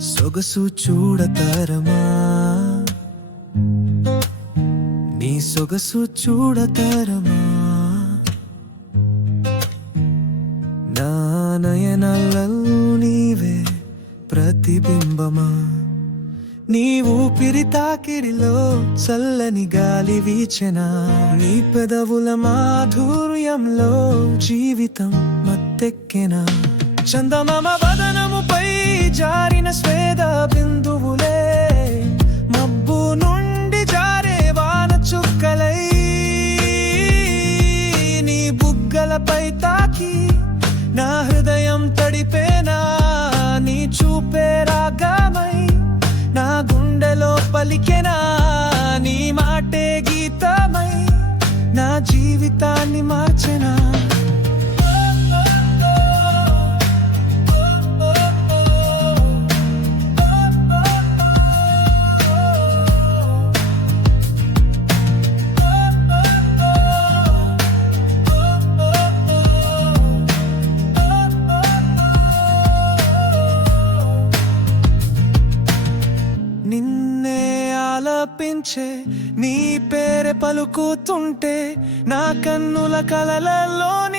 సొగసు చూడతారమా నీ సొగసు చూడతారమా నా నయనాలలో నీవే ప్రతిబింబమా. నీ ఊపిరి తాకిరిలో చల్లని గాలి వీచెనా. నీ పెదవుల మాధుర్యంలో జీవితం మత్తెక్కెనా. చందమామ వదనముపై జారిన స్వేద బిందువులే. మబ్బు నుండి జారే వాన చుక్కలై. నీ బుగ్గలపై తాకి నా హృదయం తడిపేన. పలికెనా నీ మాటే గీతమై నా జీవితాన్ని మార్చెనా? ఆలపించే నీ పేరే పలుకుతుంటే నా కన్నుల కలలలోని